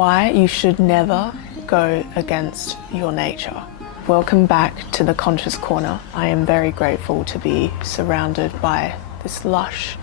Why you should never go against your nature. Welcome back to the Conscious Corner. I am very grateful to be surrounded by this lush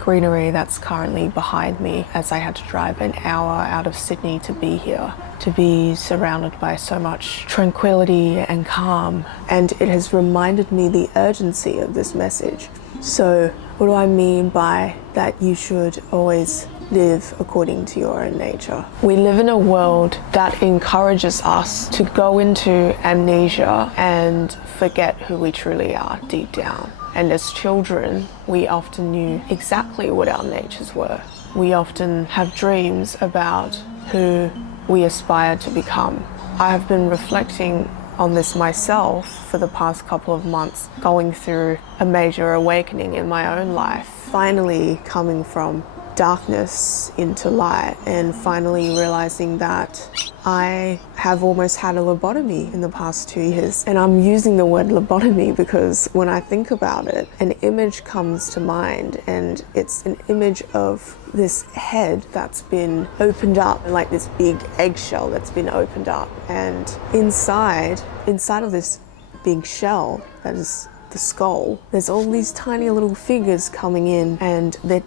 greenery that's currently behind me, as I had to drive an hour out of Sydney to be here, to be surrounded by so much tranquility and calm. And it has reminded me the urgency of this message. So what do I mean by that you should always live according to your own nature? We live in a world that encourages us to go into amnesia and forget who we truly are deep down. And as children, we often knew exactly what our natures were. We often have dreams about who we aspire to become. I have been reflecting on this myself for the past couple of months, going through a major awakening in my own life, finally coming from darkness into light, and finally realizing that I have almost had a lobotomy in the past 2 years. And I'm using the word lobotomy because when I think about it, an image comes to mind, and it's an image of this head that's been opened up, like this big eggshell that's been opened up, and inside of this big shell that is the skull, there's all these tiny little figures coming in, and they're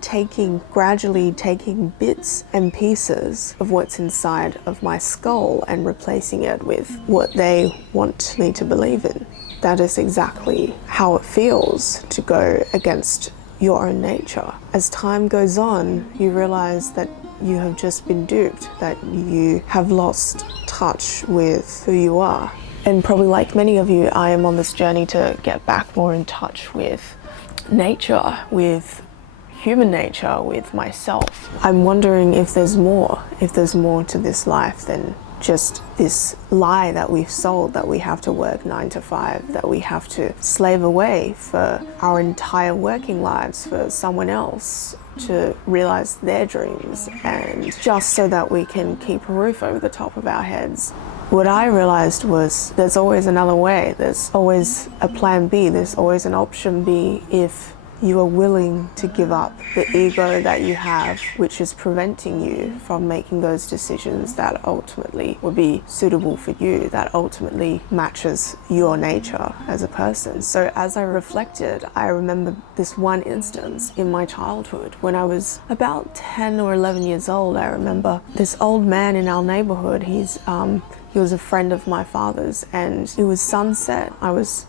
gradually taking bits and pieces of what's inside of my skull and replacing it with what they want me to believe in. That is exactly how it feels to go against your own nature. As time goes on, you realize that you have just been duped, that you have lost touch with who you are. And probably like many of you, I am on this journey to get back more in touch with nature, with human nature, with myself. I'm wondering if there's more to this life than just this lie that we've sold, that we have to work 9 to 5, that we have to slave away for our entire working lives for someone else to realize their dreams, and just so that we can keep a roof over the top of our heads. What I realized was there's always another way. There's always a plan B. There's always an option B if you are willing to give up the ego that you have, which is preventing you from making those decisions that ultimately will be suitable for you, that ultimately matches your nature as a person. So as I reflected, I remember this one instance in my childhood when I was about 10 or 11 years old. I remember this old man in our neighborhood. He was a friend of my father's, and it was sunset. I was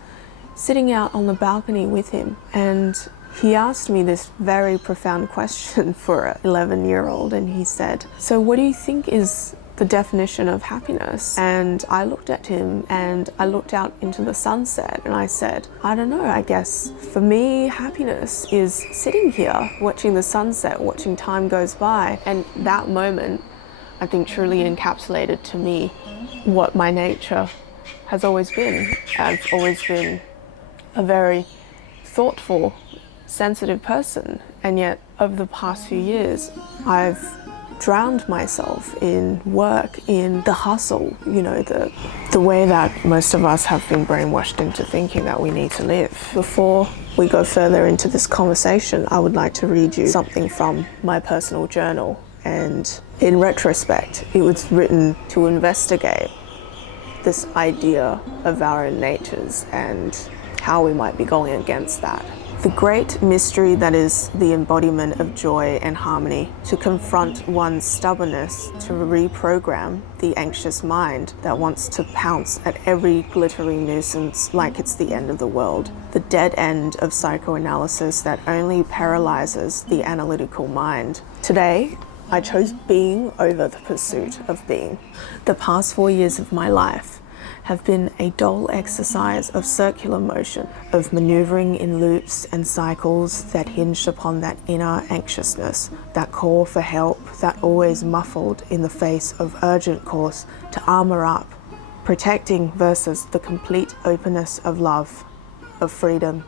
sitting out on the balcony with him, and he asked me this very profound question for an 11-year-old, and he said, "So what do you think is the definition of happiness?" And I looked at him and I looked out into the sunset and I said, "I don't know, I guess for me, happiness is sitting here watching the sunset, watching time goes by." And that moment, I think, truly encapsulated to me what my nature has always been. I've always been a very thoughtful, sensitive person, and yet over the past few years I've drowned myself in work, in the hustle, the way that most of us have been brainwashed into thinking that we need to live. Before we go further into this conversation, I would like to read you something from my personal journal, and in retrospect it was written to investigate this idea of our own natures and how we might be going against that. The great mystery that is the embodiment of joy and harmony, to confront one's stubbornness, to reprogram the anxious mind that wants to pounce at every glittering nuisance like it's the end of the world. The dead end of psychoanalysis that only paralyzes the analytical mind. Today, I chose being over the pursuit of being. The past 4 years of my life have been a dull exercise of circular motion, of maneuvering in loops and cycles that hinged upon that inner anxiousness, that call for help that always muffled in the face of urgent course to armor up, protecting versus the complete openness of love, of freedom,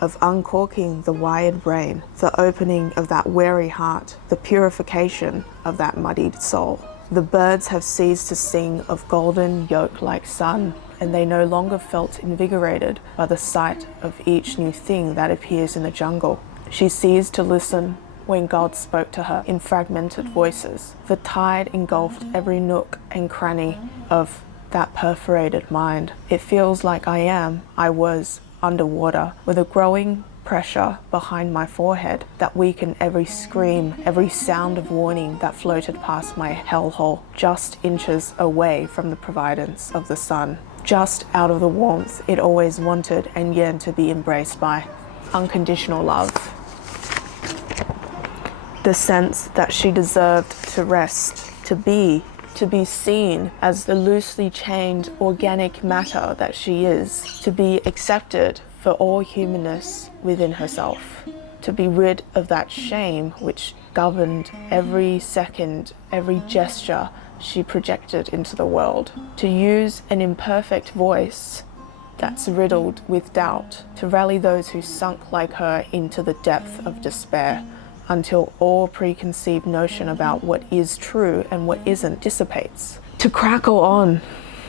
of uncorking the wired brain, the opening of that weary heart, the purification of that muddied soul. The birds have ceased to sing of golden yoke-like sun, and they no longer felt invigorated by the sight of each new thing that appears in the jungle. She ceased to listen when God spoke to her in fragmented voices. The tide engulfed every nook and cranny of that perforated mind. It feels like I was underwater with a growing pressure behind my forehead that weakened every scream, every sound of warning that floated past my hellhole, just inches away from the providence of the sun, just out of the warmth it always wanted and yearned to be embraced by. Unconditional love. The sense that she deserved to rest, to be seen as the loosely chained organic matter that she is, to be accepted for all humanness within herself, to be rid of that shame which governed every second, every gesture she projected into the world, to use an imperfect voice that's riddled with doubt, to rally those who sunk like her into the depth of despair, until all preconceived notion about what is true and what isn't dissipates, to crackle on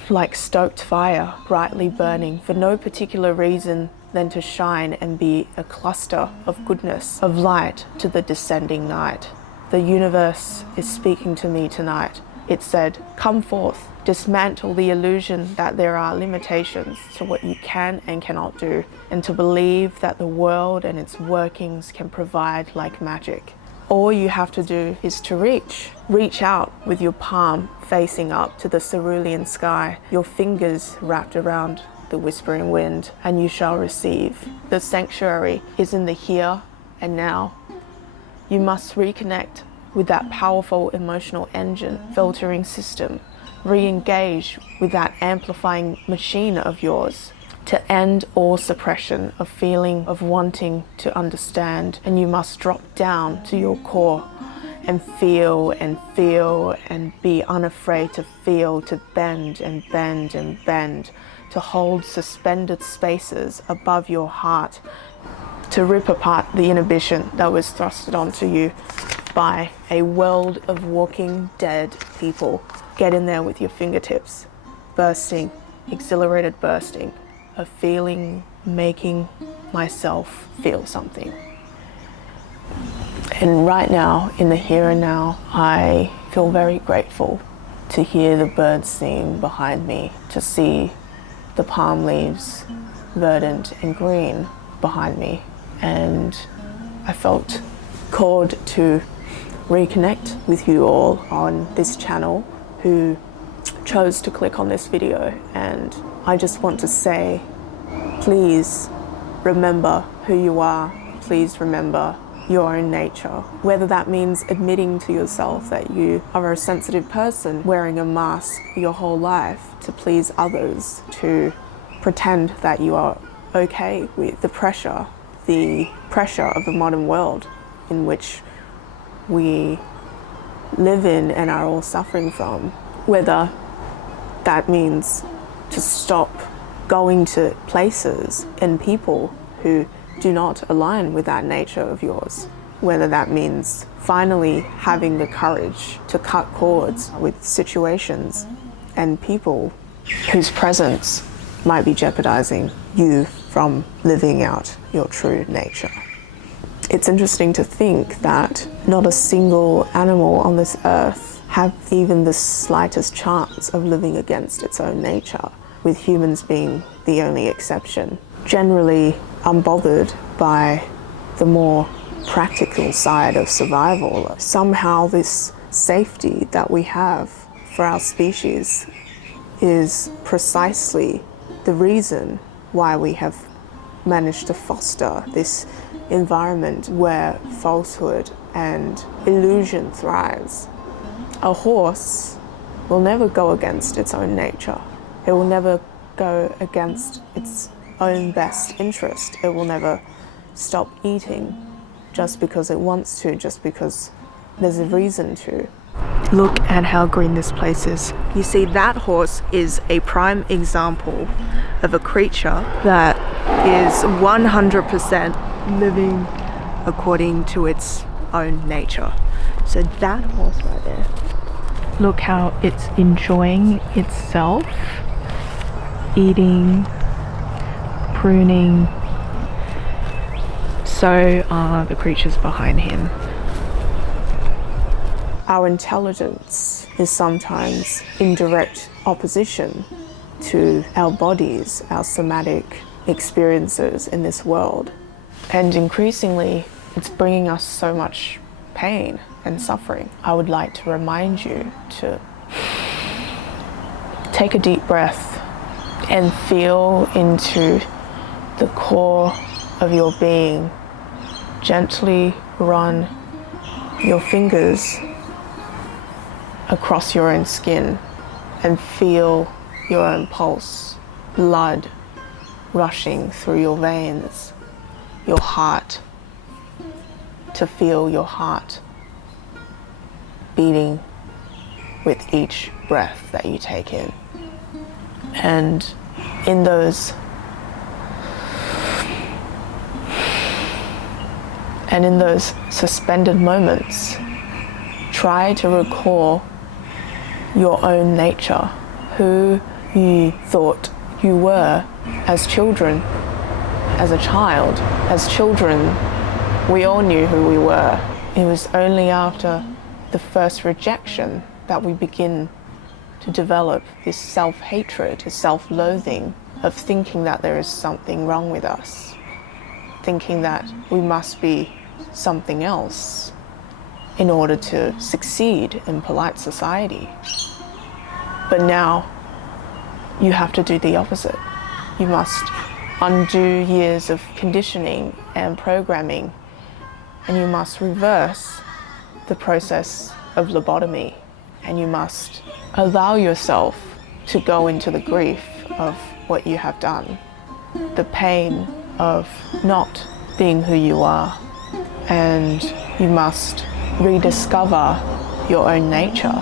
like stoked fire, brightly burning for no particular reason than to shine and be a cluster of goodness, of light to the descending night. The universe is speaking to me tonight. It said, come forth, dismantle the illusion that there are limitations to what you can and cannot do, and to believe that the world and its workings can provide like magic. All you have to do is to reach out with your palm facing up to the cerulean sky, your fingers wrapped around the whispering wind, and you shall receive. The sanctuary is in the here and now. You must reconnect with that powerful emotional engine filtering system, re-engage with that amplifying machine of yours to end all suppression of feeling, of wanting to understand. And you must drop down to your core and feel and be unafraid to feel, to bend and bend and bend, to hold suspended spaces above your heart, to rip apart the inhibition that was thrusted onto you by a world of walking dead people. Get in there with your fingertips, bursting, exhilarated bursting, of feeling, making myself feel something. And right now, in the here and now, I feel very grateful to hear the birds sing behind me, to see the palm leaves verdant and green behind me. And I felt called to reconnect with you all on this channel who chose to click on this video. And I just want to say, please remember who you are. Please remember your own nature. Whether that means admitting to yourself that you are a sensitive person, wearing a mask your whole life to please others, to pretend that you are okay with the pressure of the modern world in which we live in and are all suffering from. Whether that means to stop going to places and people who do not align with that nature of yours. Whether that means finally having the courage to cut cords with situations and people whose presence might be jeopardizing you from living out your true nature. It's interesting to think that not a single animal on this earth have even the slightest chance of living against its own nature, with humans being the only exception. Generally unbothered by the more practical side of survival. Somehow this safety that we have for our species is precisely the reason why we have managed to foster this environment where falsehood and illusion thrives. A horse will never go against its own nature. It will never go against its own best interest. It will never stop eating just because it wants to, just because there's a reason to. Look at how green this place is. You see, that horse is a prime example of a creature that is 100% living according to its own nature. So that horse right there, look how it's enjoying itself, eating, pruning. So are the creatures behind him. Our intelligence is sometimes in direct opposition to our bodies, our somatic experiences in this world. And increasingly, it's bringing us so much pain and suffering. I would like to remind you to take a deep breath and feel into the core of your being. Gently run your fingers across your own skin and feel your own pulse, blood rushing through your veins, your heart, to feel your heart beating with each breath that you take in. And in those suspended moments, try to recall your own nature, who you thought you were as children, as a child. As children, we all knew who we were. It was only after the first rejection that we begin to develop this self-hatred, this self-loathing of thinking that there is something wrong with us, thinking that we must be something else in order to succeed in polite society. But now you have to do the opposite. You must undo years of conditioning and programming, and you must reverse the process of lobotomy, and you must allow yourself to go into the grief of what you have done, the pain of not being who you are, and you must rediscover your own nature.